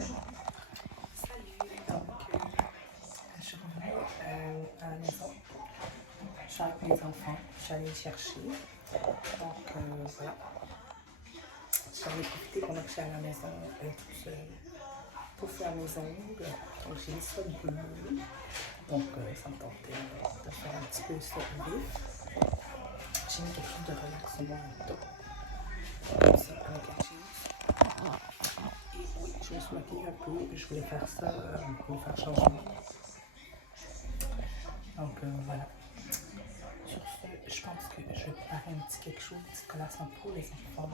Salut. Donc, je suis revenue à la maison. Je suis avec mes enfants. Je suis allée les chercher. Donc, voilà. J'en ai profité pendant que j'étais à la maison toute seule pour faire mes ongles. Donc, j'ai mis ça bleu. Donc, ça me tentait de faire un petit peu ça vif. J'ai mis quelque chose de relaxant dedans. C'est un gadget. Et oui, je me suis maquillée un peu et je voulais faire ça pour me faire changement. Donc, voilà. Sur ce, je pense que je vais préparer un petit quelque chose, une petite collation pour les enfants.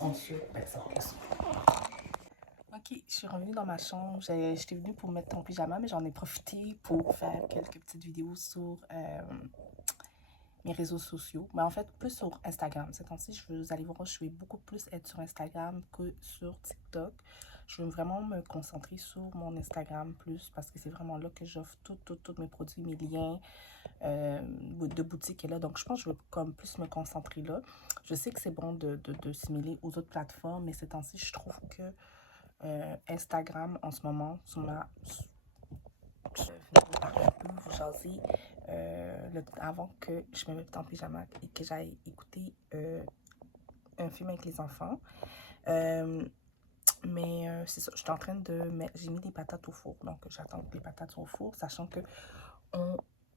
Ensuite, ben, ça va être OK, je suis revenue dans ma chambre. J'étais venue pour mettre ton pyjama, mais j'en ai profité pour faire quelques petites vidéos sur mes réseaux sociaux. Mais en fait, plus sur Instagram. Ces temps-ci, vous allez voir, je vais beaucoup plus être sur Instagram que sur TikTok. Je veux vraiment me concentrer sur mon Instagram plus parce que c'est vraiment là que j'offre tous mes produits, mes liens de boutique est là. Donc, je pense que je veux comme plus me concentrer là. Je sais que c'est bon de simuler aux autres plateformes, mais ces temps-ci, je trouve que Instagram en ce moment, sur ma... vous parler un peu, vous jaser avant que je me mette en pyjama et que j'aille écouter un film avec les enfants. Mais c'est ça, je suis en train de mettre, j'ai mis des patates au four, donc j'attends que les patates soient au four, sachant que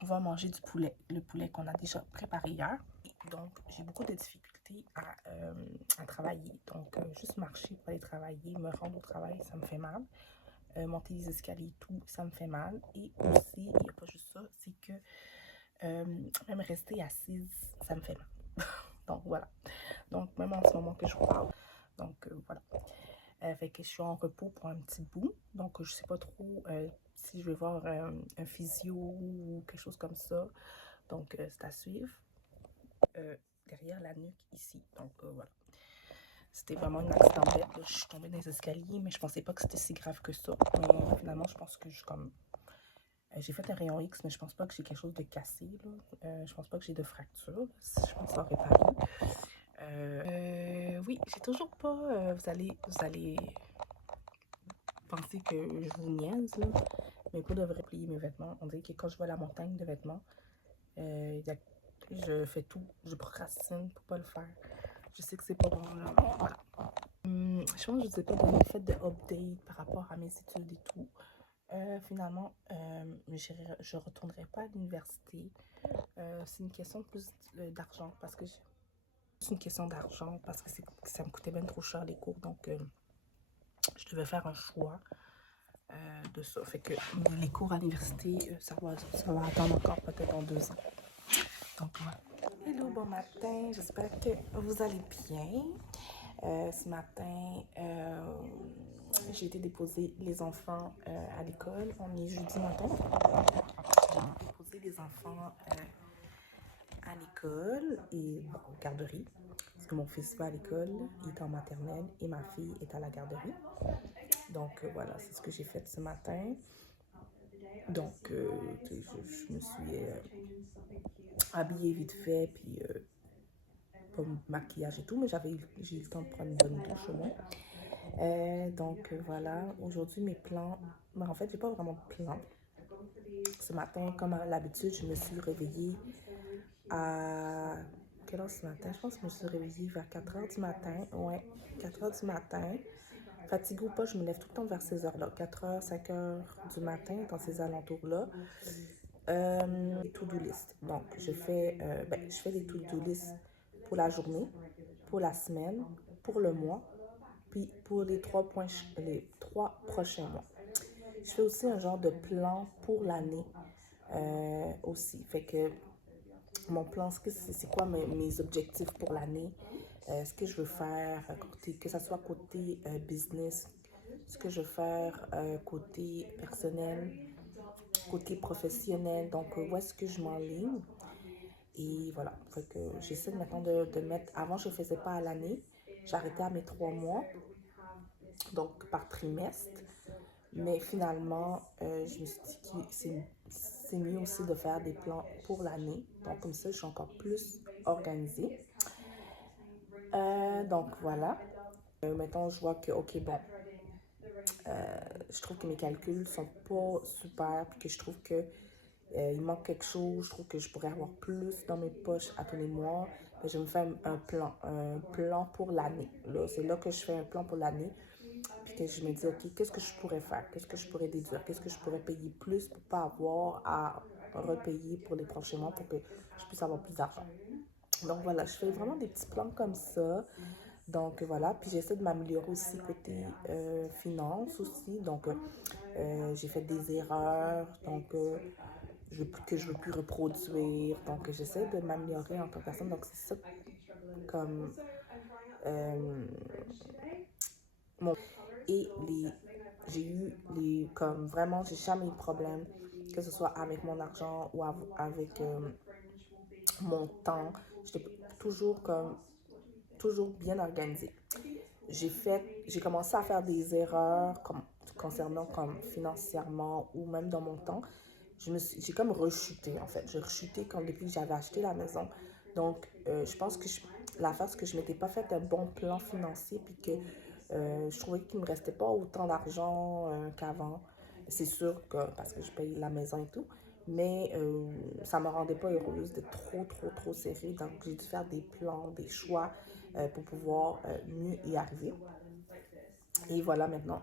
on va manger du poulet, le poulet qu'on a déjà préparé hier. Donc, j'ai beaucoup de difficultés à travailler. Donc, juste marcher pour aller travailler, me rendre au travail, ça me fait mal. Monter les escaliers et tout, ça me fait mal. Et aussi, il n'y a pas juste ça, c'est que même rester assise, ça me fait mal. Donc, voilà. Donc, même en ce moment que je vous parle. Donc, voilà. Fait que je suis en repos pour un petit bout. Donc, je sais pas trop si je vais voir un physio ou quelque chose comme ça. Donc, c'est à suivre. Derrière la nuque ici. Donc, voilà. C'était vraiment un accident bête. Je suis tombée dans les escaliers, mais je pensais pas que c'était si grave que ça. Finalement, je pense que j'ai fait un rayon X, mais je pense pas que j'ai quelque chose de cassé. Je pense pas que j'ai de fracture. Je pense que ça aurait paru. Oui, j'ai toujours pas. Vous allez penser que je vous niaise, là. Mais pour de vrai, plier mes vêtements. On dirait que quand je vais à la montagne de vêtements, je fais tout. Je procrastine pour pas le faire. Je sais que c'est pas bon, là. Voilà. Je pense que je vous ai pas donné fait de update par rapport à mes études et tout. Finalement, je retournerai pas à l'université. C'est une question plus d'argent parce que c'est une question d'argent parce que ça me coûtait bien trop cher les cours. Donc, je devais faire un choix de ça. Fait que les cours à l'université, ça va attendre encore peut-être dans 2 ans. Donc, voilà. Hello, bon matin. J'espère que vous allez bien. Ce matin, j'ai été déposer les enfants à l'école. On est jeudi matin. J'ai déposé les enfants à l'école et bon, garderie. Parce que mon fils va à l'école, il est en maternelle et ma fille est à la garderie. Donc voilà, c'est ce que j'ai fait ce matin. Donc je me suis habillée vite fait, puis pas maquillage et tout, mais j'ai eu le temps de prendre une bonne douche au moins. Donc voilà, aujourd'hui mes plans, mais en fait j'ai pas vraiment de plan. Ce matin, comme à l'habitude, je me suis réveillée à... Quelle heure ce matin? Je pense que je me suis réveillée vers 4 heures du matin. Ouais, 4 heures du matin. Fatiguée ou pas, je me lève tout le temps vers ces heures-là. 4 heures, 5 heures du matin, dans ces alentours-là. To-do list. Donc, je fais des to-do list pour la journée, pour la semaine, pour le mois, puis pour les 3 prochains mois. Je fais aussi un genre de plan pour l'année aussi. Fait que mon plan, c'est quoi mes objectifs pour l'année, ce que je veux faire, que ce soit côté business, ce que je veux faire côté personnel, côté professionnel. Donc, où est-ce que je m'enligne? Et voilà, fait que j'essaie maintenant de mettre... Avant, je ne faisais pas à l'année. J'arrêtais à mes 3 mois, donc par trimestre. Mais finalement, je me suis dit que c'est mieux aussi de faire des plans pour l'année. Donc, comme ça, je suis encore plus organisée. Donc, voilà. Maintenant, je vois que, OK, bon, je trouve que mes calculs sont pas super, puis que je trouve que il manque quelque chose. Je trouve que je pourrais avoir plus dans mes poches à tous les mois. Mais je me fais un plan pour l'année. C'est là que je fais un plan pour l'année. Puis que je me dis, OK, qu'est-ce que je pourrais faire? Qu'est-ce que je pourrais déduire? Qu'est-ce que je pourrais payer plus pour ne pas avoir à repayer pour les prochains mois pour que je puisse avoir plus d'argent? Donc voilà, je fais vraiment des petits plans comme ça. Donc voilà, puis j'essaie de m'améliorer aussi côté finance aussi. Donc j'ai fait des erreurs, donc que je veux plus reproduire. Donc j'essaie de m'améliorer en tant que personne. Donc c'est ça comme mon... Et j'ai eu comme vraiment, j'ai jamais eu de problème, que ce soit avec mon argent ou avec mon temps. J'étais toujours bien organisée. J'ai commencé à faire des erreurs concernant comme financièrement ou même dans mon temps. J'ai comme rechuté en fait. J'ai rechuté depuis que j'avais acheté la maison. Donc, je pense que l'affaire, c'est que je ne m'étais pas fait un bon plan financier puis que je trouvais qu'il ne me restait pas autant d'argent qu'avant. C'est sûr que parce que je paye la maison et tout, mais ça ne me rendait pas heureuse de trop serré. Donc, j'ai dû faire des plans, des choix pour pouvoir mieux y arriver. Et voilà, maintenant,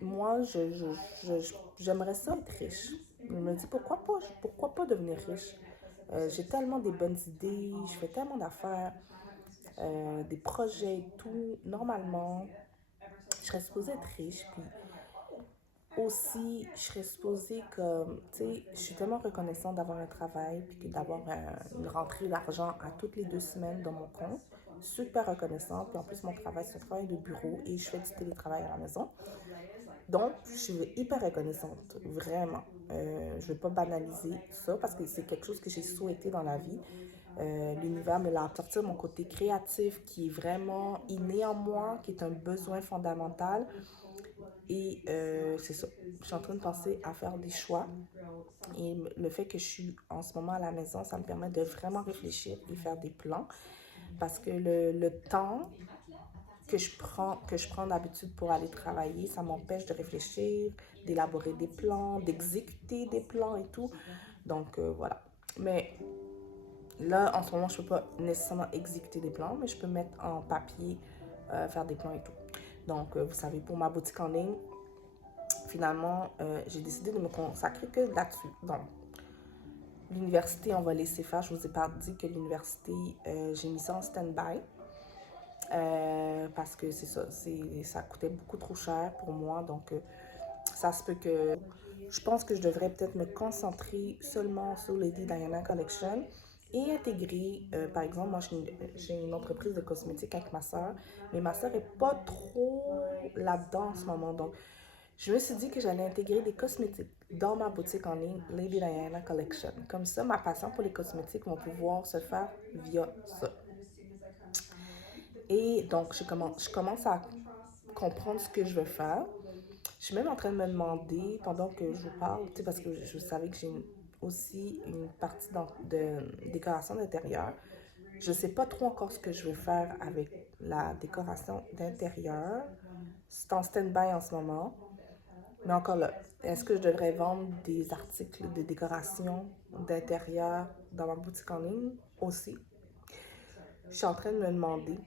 moi, j'aimerais ça être riche. Je me dis, pourquoi pas devenir riche? J'ai tellement des bonnes idées, je fais tellement d'affaires, des projets et tout. Normalement, je serais supposée être riche, puis aussi, je serais supposée comme, tu sais, je suis tellement reconnaissante d'avoir un travail, puis d'avoir une rentrée d'argent à toutes les 2 semaines dans mon compte. Super reconnaissante, puis en plus, mon travail, c'est un travail de bureau et je fais du télétravail à la maison. Donc, je suis hyper reconnaissante, vraiment. Je ne vais pas banaliser ça parce que c'est quelque chose que j'ai souhaité dans la vie. L'univers me l'a apporté, mon côté créatif qui est vraiment inné en moi, qui est un besoin fondamental. Et c'est ça. Je suis en train de penser à faire des choix. Et le fait que je suis en ce moment à la maison, ça me permet de vraiment réfléchir et faire des plans. Parce que le temps que je prends d'habitude pour aller travailler, ça m'empêche de réfléchir, d'élaborer des plans, d'exécuter des plans et tout. Donc voilà. Mais là, en ce moment, je ne peux pas nécessairement exécuter des plans, mais je peux mettre en papier, faire des plans et tout. Donc, vous savez, pour ma boutique en ligne, finalement, j'ai décidé de me consacrer que là-dessus. Donc, l'université, on va laisser faire. Je vous ai pas dit que l'université, j'ai mis ça en stand-by. Parce que c'est ça, ça coûtait beaucoup trop cher pour moi. Donc, ça se peut que je pense que je devrais peut-être me concentrer seulement sur Lady Diana Collection et intégrer, par exemple, moi j'ai une entreprise de cosmétiques avec ma soeur, mais ma soeur n'est pas trop là-dedans en ce moment. Donc, je me suis dit que j'allais intégrer des cosmétiques dans ma boutique en ligne Lady Diana Collection. Comme ça, ma passion pour les cosmétiques va pouvoir se faire via ça. Et donc, je commence à comprendre ce que je veux faire. Je suis même en train de me demander, pendant que je vous parle, parce que je savais que j'ai aussi une partie de décoration d'intérieur. Je ne sais pas trop encore ce que je veux faire avec la décoration d'intérieur. C'est en stand-by en ce moment. Mais encore là, est-ce que je devrais vendre des articles de décoration d'intérieur dans ma boutique en ligne aussi? Je suis en train de me demander,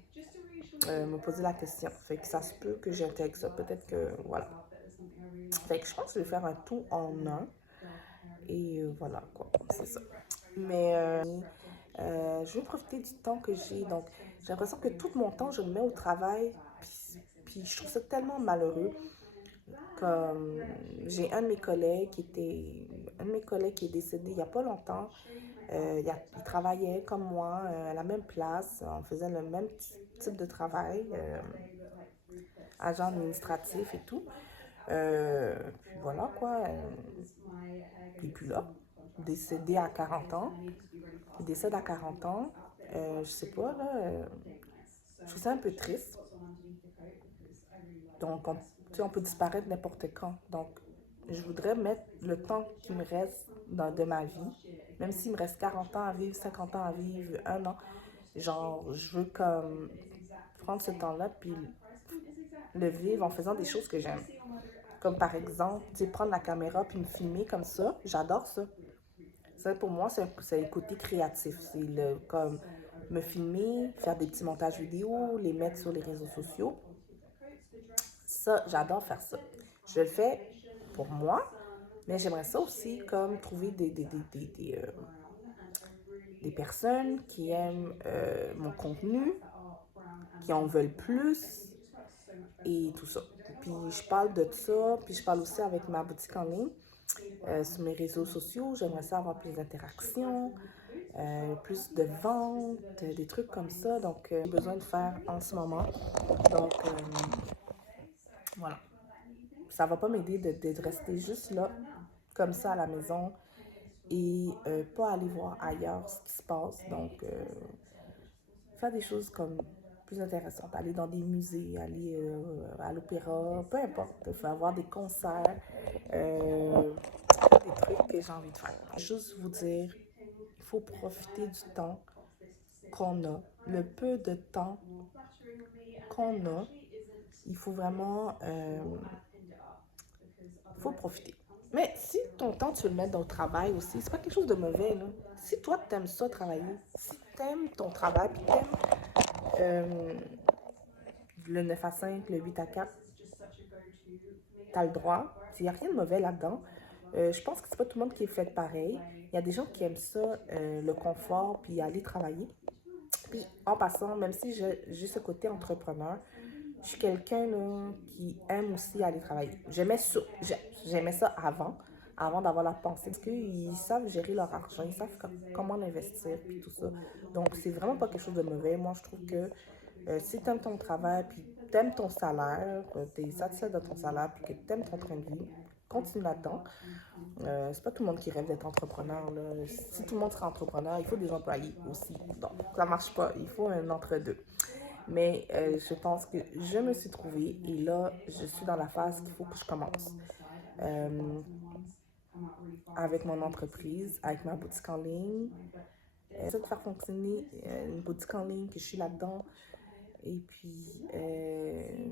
me poser la question. Fait que ça se peut que j'intègre ça. Peut-être que, voilà. Fait que je pense que je vais faire un tout en un. Et voilà, quoi. C'est ça. Mais je vais profiter du temps que j'ai. Donc, j'ai l'impression que tout mon temps, je le mets au travail. Puis je trouve ça tellement malheureux. Comme j'ai un de mes collègues qui est décédé il n'y a pas longtemps. Il travaillait comme moi à la même place. On faisait le même type de travail, agent administratif et tout. Puis voilà quoi. Il n'est plus là. Décédé à 40 ans. Il décède à 40 ans. Je sais pas, là. Je trouve ça un peu triste. Donc, on peut disparaître n'importe quand. Donc, je voudrais mettre le temps qui me reste de ma vie, même s'il me reste 40 ans à vivre, 50 ans à vivre, 1 an. Genre, je veux comme prendre ce temps-là puis le vivre en faisant des choses que j'aime. Comme par exemple, prendre la caméra puis me filmer comme ça. J'adore ça. Ça, pour moi, c'est le côté créatif. C'est comme me filmer, faire des petits montages vidéo, les mettre sur les réseaux sociaux. Ça, j'adore faire ça. Je le fais pour moi, mais j'aimerais ça aussi comme trouver des personnes qui aiment mon contenu, qui en veulent plus et tout ça. Puis je parle de ça, puis je parle aussi avec ma boutique en ligne. Sur mes réseaux sociaux, j'aimerais ça avoir plus d'interactions, plus de ventes, des trucs comme ça. Donc, j'ai besoin de faire en ce moment. Donc, voilà. Ça va pas m'aider de rester juste là, comme ça à la maison et pas aller voir ailleurs ce qui se passe. Donc, faire des choses comme plus intéressantes. Aller dans des musées, aller à l'opéra, peu importe. Avoir des concerts, des trucs que j'ai envie de faire. Juste vous dire, il faut profiter du temps qu'on a. Le peu de temps qu'on a, il faut vraiment faut profiter. Mais si ton temps, tu le mets dans le travail aussi, c'est pas quelque chose de mauvais, là. Si toi, t'aimes ça, travailler, si t'aimes ton travail, puis t'aimes le 9 à 5, le 8 à 4, t'as le droit. Il n'y a rien de mauvais là-dedans. Je pense que c'est pas tout le monde qui est fait pareil. Il y a des gens qui aiment ça, le confort, puis aller travailler. Puis en passant, même si j'ai ce côté entrepreneur, je suis quelqu'un là, qui aime aussi aller travailler. J'aimais ça avant d'avoir la pensée, parce qu'ils savent gérer leur argent, ils savent comment l'investir, puis tout ça. Donc, c'est vraiment pas quelque chose de mauvais. Moi, je trouve que si tu aimes ton travail, puis tu aimes ton salaire, tu es satisfait de ton salaire, puis que tu aimes ton train de vie, continue là-dedans. C'est pas tout le monde qui rêve d'être entrepreneur, là. Si tout le monde sera entrepreneur, il faut des employés aussi. Donc, ça marche pas. Il faut un entre-deux. Mais je pense que je me suis trouvée et là, je suis dans la phase qu'il faut que je commence. Avec mon entreprise, avec ma boutique en ligne. J'essaie de faire fonctionner une boutique en ligne, que je suis là-dedans. Et puis,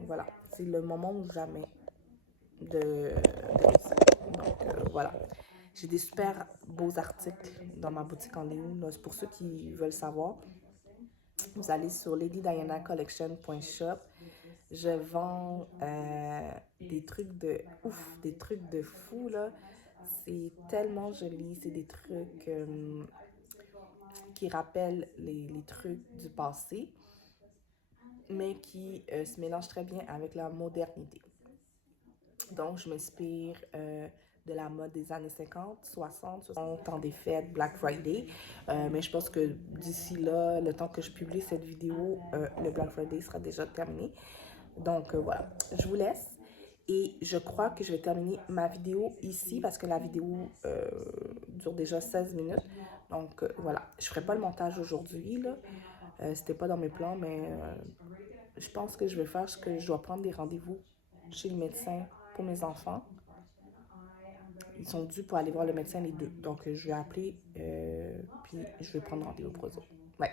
voilà, c'est le moment ou jamais de réussir. Donc, voilà. J'ai des super beaux articles dans ma boutique en ligne. C'est pour ceux qui veulent savoir. Vous allez sur ladydianacollection.shop. Je vends des trucs de ouf, des trucs de fou, là. C'est tellement joli. C'est des trucs qui rappellent les trucs du passé, mais qui se mélangent très bien avec la modernité. Donc, je m'inspire de la mode des années 50, 60, temps des fêtes, Black Friday. Mais je pense que d'ici là, le temps que je publie cette vidéo, le Black Friday sera déjà terminé. Donc, voilà, je vous laisse. Et je crois que je vais terminer ma vidéo ici parce que la vidéo dure déjà 16 minutes. Donc, voilà, je ne ferai pas le montage aujourd'hui, là. C'était pas dans mes plans, mais je pense que je vais faire ce que je dois prendre des rendez-vous chez le médecin pour mes enfants. Ils sont dus pour aller voir le médecin les deux. Donc, je vais appeler, puis je vais prendre rendez-vous pour eux autres. Ouais.